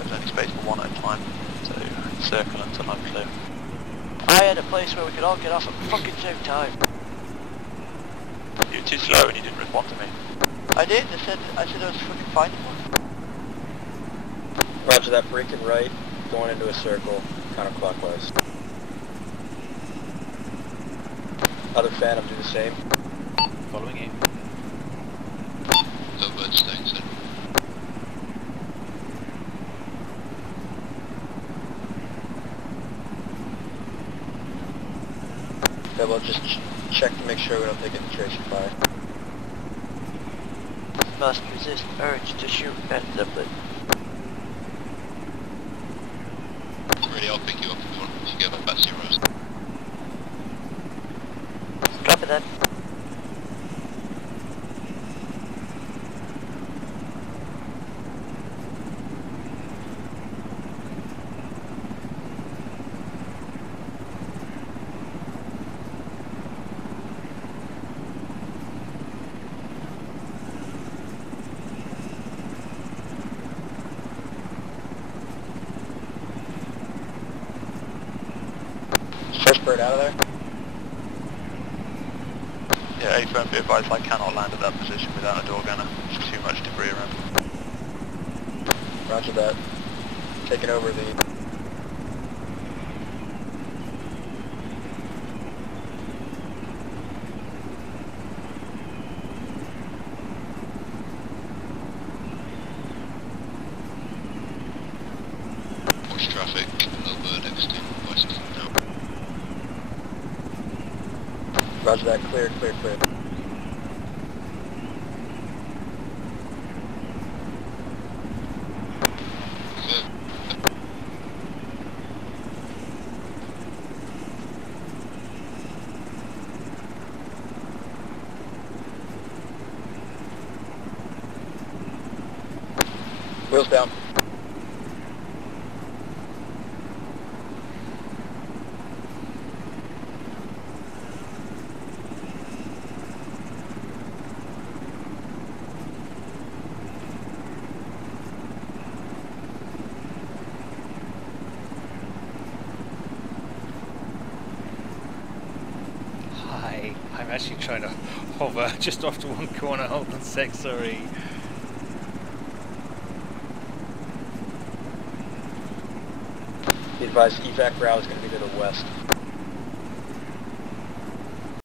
there's only space for one at a time, so circle until I'm clear. I had a place where we could all get off at fucking same time. You were too slow and you didn't respond to me. I did, I said I was fucking fine. Roger that, breaking right, going into a circle, counterclockwise. Other Phantom, do the same. Following you. No bird staying in. Okay, we'll just check to make sure we don't take infiltration fire. Must resist urge to shoot at Zeppelin. Ready, I'll pick you up if you want to get back to your rows. Copy that. First bird out of there. Yeah, A-firm, be advised I cannot land at that position without a door gunner. There's too much debris around. Roger that. Taking over the... Watch traffic, no bird exiting west now. Roger that, clear, clear, clear. Clear. Wheels down. Hi, I'm actually trying to hover just after one corner. Hold on a sec, sorry. Be advised, evac route is going to be to the west.